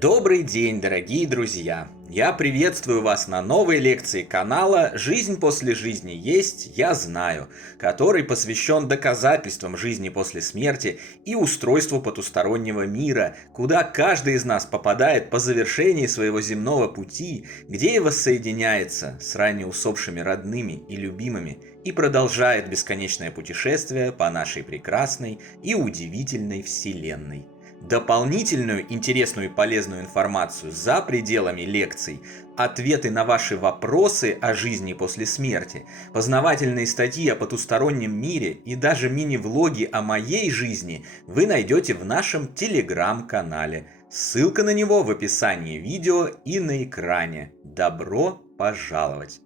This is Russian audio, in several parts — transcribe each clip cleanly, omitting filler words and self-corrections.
Добрый день, дорогие друзья! Я приветствую вас на новой лекции канала «Жизнь после жизни есть, я знаю», который посвящен доказательствам жизни после смерти и устройству потустороннего мира, куда каждый из нас попадает по завершении своего земного пути, где и воссоединяется с ранее усопшими родными и любимыми и продолжает бесконечное путешествие по нашей прекрасной и удивительной Вселенной. Дополнительную интересную и полезную информацию за пределами лекций, ответы на ваши вопросы о жизни после смерти, познавательные статьи о потустороннем мире и даже мини-влоги о моей жизни вы найдете в нашем телеграм-канале. Ссылка на него в описании видео и на экране. Добро пожаловать!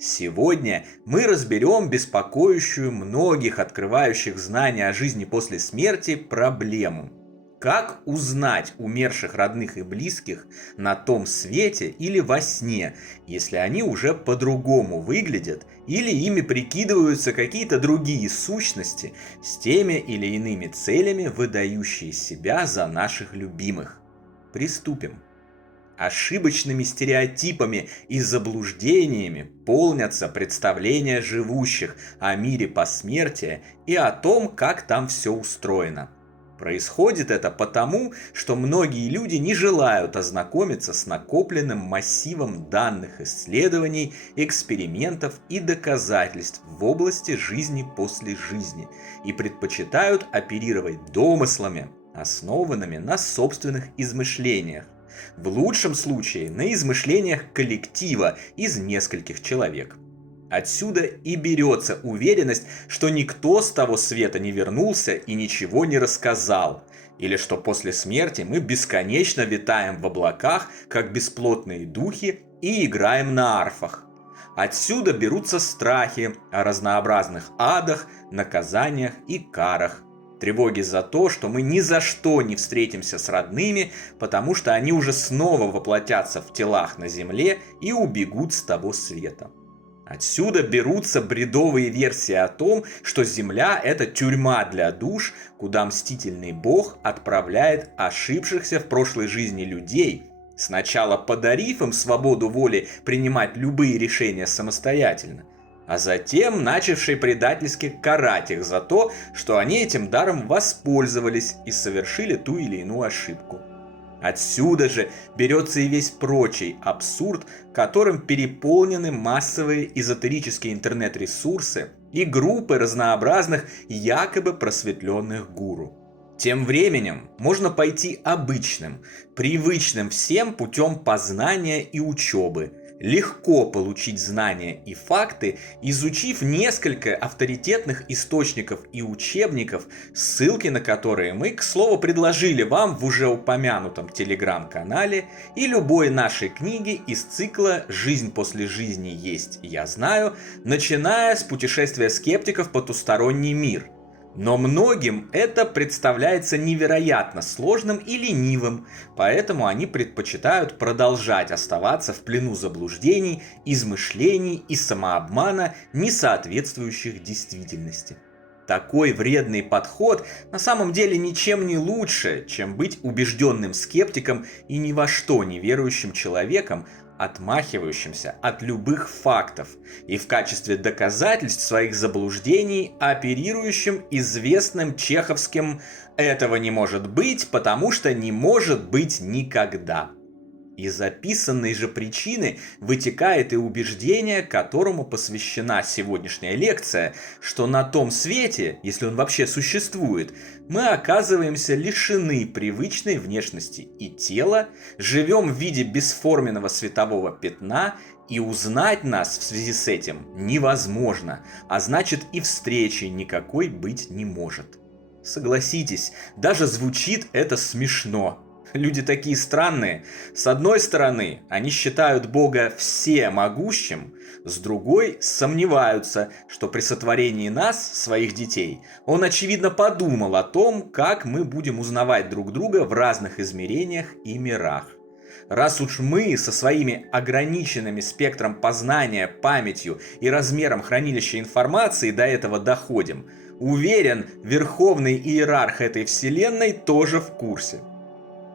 Сегодня мы разберем беспокоящую многих открывающих знания о жизни после смерти проблему. Как узнать умерших родных и близких на том свете или во сне, если они уже по-другому выглядят или ими прикидываются какие-то другие сущности с теми или иными целями, выдающие себя за наших любимых? Приступим. Ошибочными стереотипами и заблуждениями полнятся представления живущих о мире посмертия и о том, как там все устроено. Происходит это потому, что многие люди не желают ознакомиться с накопленным массивом данных исследований, экспериментов и доказательств в области жизни после жизни и предпочитают оперировать домыслами, основанными на собственных измышлениях. В лучшем случае на измышлениях коллектива из нескольких человек. Отсюда и берется уверенность, что никто с того света не вернулся и ничего не рассказал, или что после смерти мы бесконечно витаем в облаках, как бесплотные духи, и играем на арфах. Отсюда берутся страхи о разнообразных адах, наказаниях и карах, тревоги за то, что мы ни за что не встретимся с родными, потому что они уже снова воплотятся в телах на земле и убегут с того света. Отсюда берутся бредовые версии о том, что Земля – это тюрьма для душ, куда мстительный Бог отправляет ошибшихся в прошлой жизни людей, сначала подарив им свободу воли принимать любые решения самостоятельно, а затем начавший предательски карать их за то, что они этим даром воспользовались и совершили ту или иную ошибку. Отсюда же берется и весь прочий абсурд, которым переполнены массовые эзотерические интернет-ресурсы и группы разнообразных якобы просветленных гуру. Тем временем можно пойти обычным, привычным всем путем познания и учебы, легко получить знания и факты, изучив несколько авторитетных источников и учебников, ссылки на которые мы, к слову, предложили вам в уже упомянутом телеграм-канале и любой нашей книге из цикла «Жизнь после жизни есть, я знаю», начиная с путешествия скептиков в потусторонний мир. Но многим это представляется невероятно сложным и ленивым, поэтому они предпочитают продолжать оставаться в плену заблуждений, измышлений и самообмана, не соответствующих действительности. Такой вредный подход на самом деле ничем не лучше, чем быть убежденным скептиком и ни во что не верующим человеком, отмахивающимся от любых фактов и в качестве доказательств своих заблуждений оперирующим известным чеховским «этого не может быть, потому что не может быть никогда». Из описанной же причины вытекает и убеждение, которому посвящена сегодняшняя лекция, что на том свете, если он вообще существует, мы оказываемся лишены привычной внешности и тела, живем в виде бесформенного светового пятна, и узнать нас в связи с этим невозможно, а значит и встречи никакой быть не может. Согласитесь, даже звучит это смешно. Люди такие странные. С одной стороны, они считают Бога всемогущим, с другой сомневаются, что при сотворении нас, своих детей, Он очевидно подумал о том, как мы будем узнавать друг друга в разных измерениях и мирах. Раз уж мы со своими ограниченными спектром познания, памятью и размером хранилища информации до этого доходим, уверен, верховный иерарх этой вселенной тоже в курсе.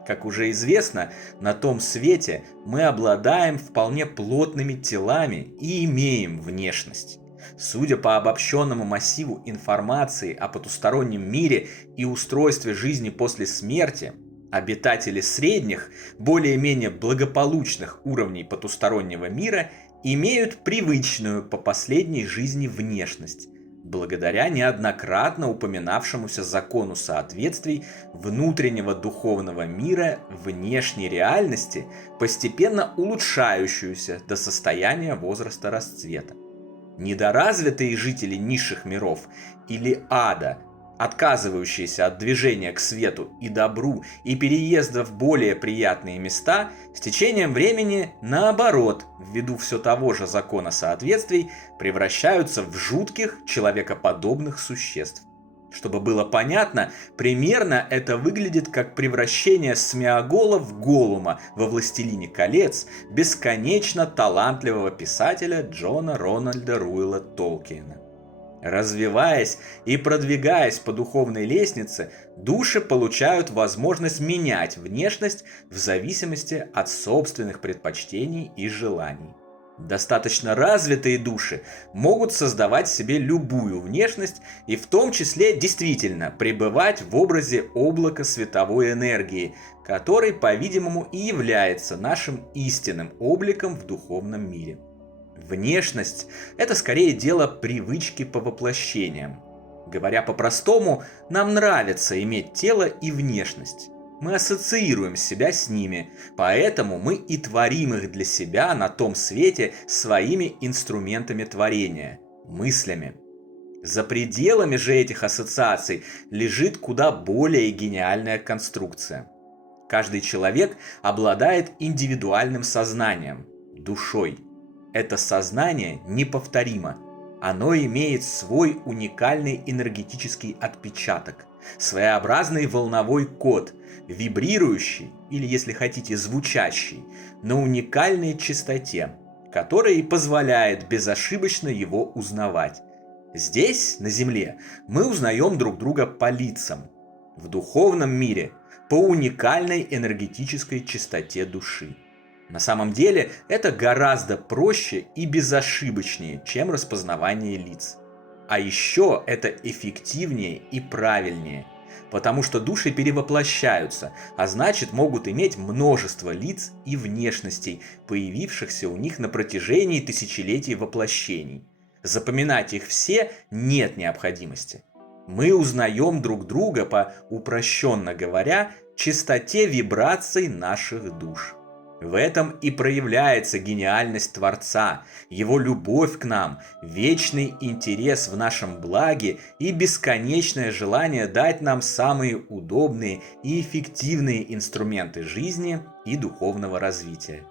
Как уже известно, на том свете мы обладаем вполне плотными телами и имеем внешность. Судя по обобщенному массиву информации о потустороннем мире и устройстве жизни после смерти, обитатели средних, более-менее благополучных уровней потустороннего мира имеют привычную по последней жизни внешность, благодаря неоднократно упоминавшемуся закону соответствий внутреннего духовного мира внешней реальности, постепенно улучшающуюся до состояния возраста расцвета. Недоразвитые жители низших миров или ада, отказывающиеся от движения к свету и добру и переезда в более приятные места, с течением времени, наоборот, ввиду все того же закона соответствий, превращаются в жутких человекоподобных существ. Чтобы было понятно, примерно это выглядит как превращение Смеагола в Голлума во «Властелине колец» бесконечно талантливого писателя Джона Рональда Руэлла Толкиена. Развиваясь и продвигаясь по духовной лестнице, души получают возможность менять внешность в зависимости от собственных предпочтений и желаний. Достаточно развитые души могут создавать себе любую внешность и в том числе действительно пребывать в образе облака световой энергии, который, по-видимому, и является нашим истинным обликом в духовном мире. Внешность – это скорее дело привычки по воплощениям. Говоря по-простому, нам нравится иметь тело и внешность. Мы ассоциируем себя с ними, поэтому мы и творим их для себя на том свете своими инструментами творения – мыслями. За пределами же этих ассоциаций лежит куда более гениальная конструкция. Каждый человек обладает индивидуальным сознанием – душой. Это сознание неповторимо. Оно имеет свой уникальный энергетический отпечаток, своеобразный волновой код, вибрирующий, или, если хотите, звучащий, на уникальной частоте, которая и позволяет безошибочно его узнавать. Здесь, на Земле, мы узнаем друг друга по лицам. В духовном мире – по уникальной энергетической частоте души. На самом деле это гораздо проще и безошибочнее, чем распознавание лиц. А еще это эффективнее и правильнее, потому что души перевоплощаются, а значит могут иметь множество лиц и внешностей, появившихся у них на протяжении тысячелетий воплощений. Запоминать их все нет необходимости. Мы узнаем друг друга по, упрощенно говоря, частоте вибраций наших душ. В этом и проявляется гениальность Творца, его любовь к нам, вечный интерес в нашем благе и бесконечное желание дать нам самые удобные и эффективные инструменты жизни и духовного развития.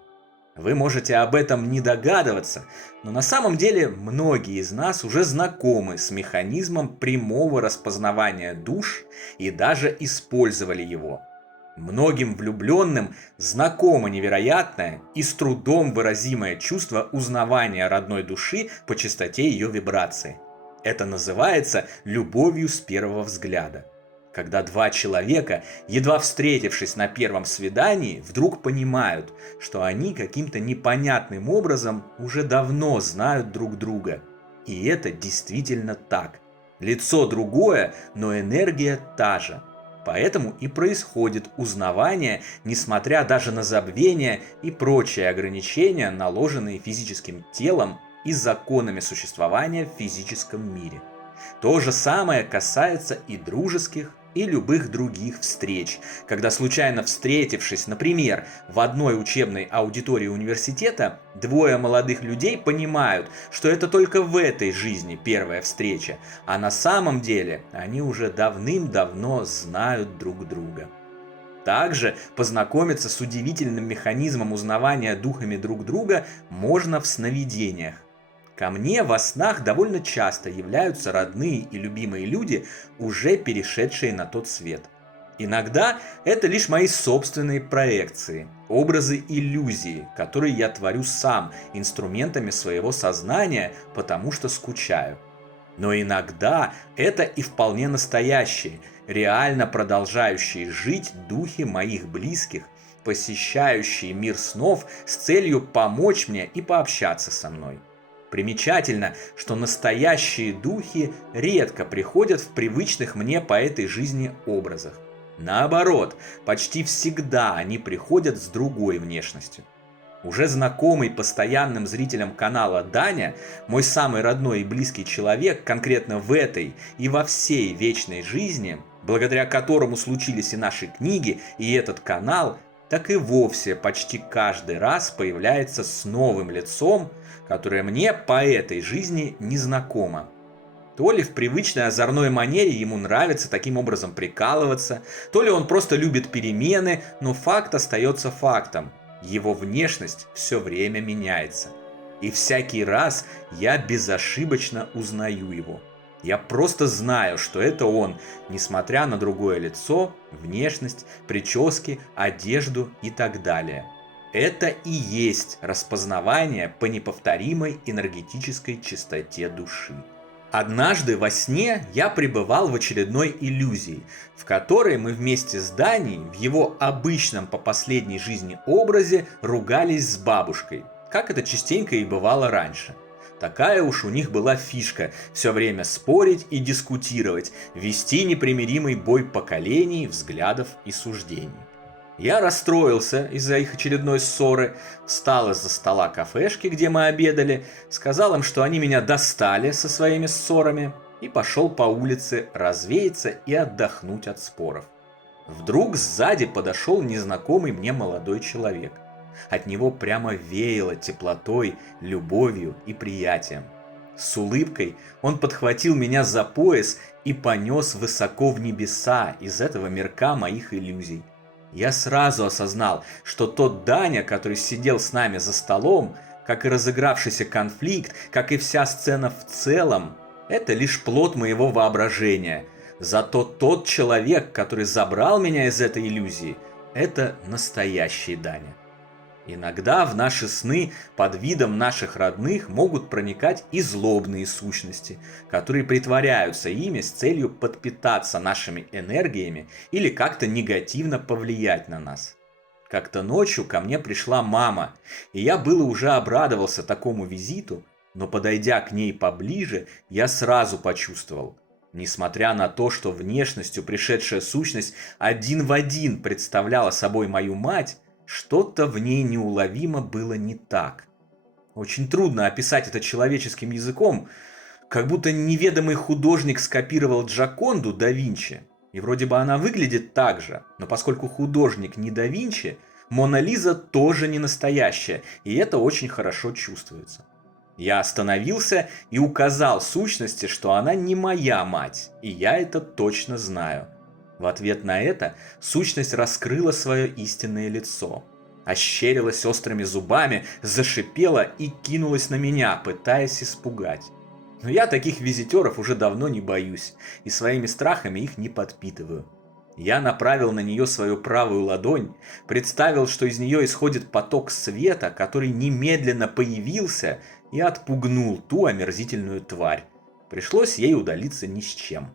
Вы можете об этом не догадываться, но на самом деле многие из нас уже знакомы с механизмом прямого распознавания душ и даже использовали его. Многим влюбленным знакомо невероятное и с трудом выразимое чувство узнавания родной души по частоте ее вибрации. Это называется любовью с первого взгляда. Когда два человека, едва встретившись на первом свидании, вдруг понимают, что они каким-то непонятным образом уже давно знают друг друга. И это действительно так. Лицо другое, но энергия та же. Поэтому и происходит узнавание, несмотря даже на забвение и прочие ограничения, наложенные физическим телом и законами существования в физическом мире. То же самое касается и дружеских, и любых других встреч, когда случайно встретившись, например, в одной учебной аудитории университета, двое молодых людей понимают, что это только в этой жизни первая встреча, а на самом деле они уже давным-давно знают друг друга. Также познакомиться с удивительным механизмом узнавания духами друг друга можно в сновидениях. Ко мне во снах довольно часто являются родные и любимые люди, уже перешедшие на тот свет. Иногда это лишь мои собственные проекции, образы иллюзии, которые я творю сам инструментами своего сознания, потому что скучаю. Но иногда это и вполне настоящие, реально продолжающие жить духи моих близких, посещающие мир снов с целью помочь мне и пообщаться со мной. Примечательно, что настоящие духи редко приходят в привычных мне по этой жизни образах. Наоборот, почти всегда они приходят с другой внешностью. Уже знакомый постоянным зрителям канала Даня, мой самый родной и близкий человек конкретно в этой и во всей вечной жизни, благодаря которому случились и наши книги, и этот канал, так и вовсе почти каждый раз появляется с новым лицом, которое мне по этой жизни не знакомо. То ли в привычной озорной манере ему нравится таким образом прикалываться, то ли он просто любит перемены, но факт остается фактом. Его внешность все время меняется. И всякий раз я безошибочно узнаю его. Я просто знаю, что это он, несмотря на другое лицо, внешность, прически, одежду и так далее. Это и есть распознавание по неповторимой энергетической чистоте души. Однажды во сне я пребывал в очередной иллюзии, в которой мы вместе с Даней в его обычном по последней жизни образе ругались с бабушкой, как это частенько и бывало раньше. Такая уж у них была фишка – все время спорить и дискутировать, вести непримиримый бой поколений, взглядов и суждений. Я расстроился из-за их очередной ссоры, встал из-за стола кафешки, где мы обедали, сказал им, что они меня достали со своими ссорами, и пошел по улице развеяться и отдохнуть от споров. Вдруг сзади подошел незнакомый мне молодой человек. От него прямо веяло теплотой, любовью и приятием. С улыбкой он подхватил меня за пояс и понес высоко в небеса из этого мирка моих иллюзий. Я сразу осознал, что тот Даня, который сидел с нами за столом, как и разыгравшийся конфликт, как и вся сцена в целом, это лишь плод моего воображения. Зато тот человек, который забрал меня из этой иллюзии, это настоящий Даня. Иногда в наши сны под видом наших родных могут проникать и злобные сущности, которые притворяются ими с целью подпитаться нашими энергиями или как-то негативно повлиять на нас. Как-то ночью ко мне пришла мама, и я было уже обрадовался такому визиту, но подойдя к ней поближе, я сразу почувствовал. Несмотря на то, что внешностью пришедшая сущность один в один представляла собой мою мать, что-то в ней неуловимо было не так. Очень трудно описать это человеческим языком, как будто неведомый художник скопировал Джоконду да Винчи. И вроде бы она выглядит так же, но поскольку художник не да Винчи, Мона Лиза тоже не настоящая, и это очень хорошо чувствуется. Я остановился и указал сущности, что она не моя мать, и я это точно знаю. В ответ на это сущность раскрыла свое истинное лицо, ощерилась острыми зубами, зашипела и кинулась на меня, пытаясь испугать. Но я таких визитеров уже давно не боюсь и своими страхами их не подпитываю. Я направил на нее свою правую ладонь, представил, что из нее исходит поток света, который немедленно появился и отпугнул ту омерзительную тварь. Пришлось ей удалиться ни с чем.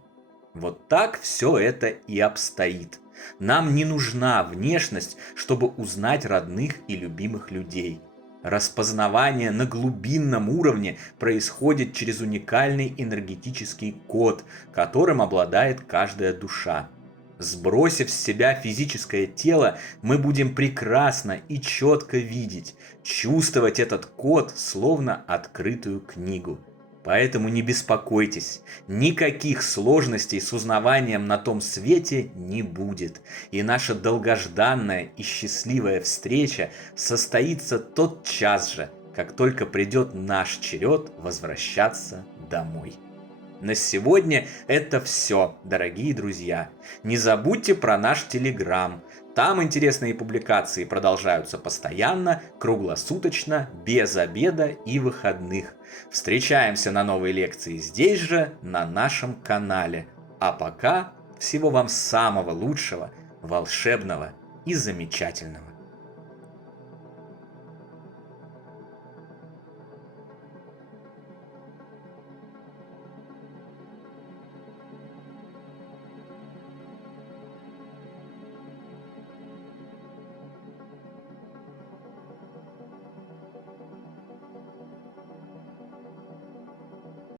Вот так все это и обстоит. Нам не нужна внешность, чтобы узнать родных и любимых людей. Распознавание на глубинном уровне происходит через уникальный энергетический код, которым обладает каждая душа. Сбросив с себя физическое тело, мы будем прекрасно и четко видеть, чувствовать этот код, словно открытую книгу. Поэтому не беспокойтесь, никаких сложностей с узнаванием на том свете не будет, и наша долгожданная и счастливая встреча состоится тотчас же, как только придет наш черед возвращаться домой. На сегодня это все, дорогие друзья. Не забудьте про наш Телеграм. Там интересные публикации продолжаются постоянно, круглосуточно, без обеда и выходных. Встречаемся на новой лекции здесь же, на нашем канале. А пока всего вам самого лучшего, волшебного и замечательного.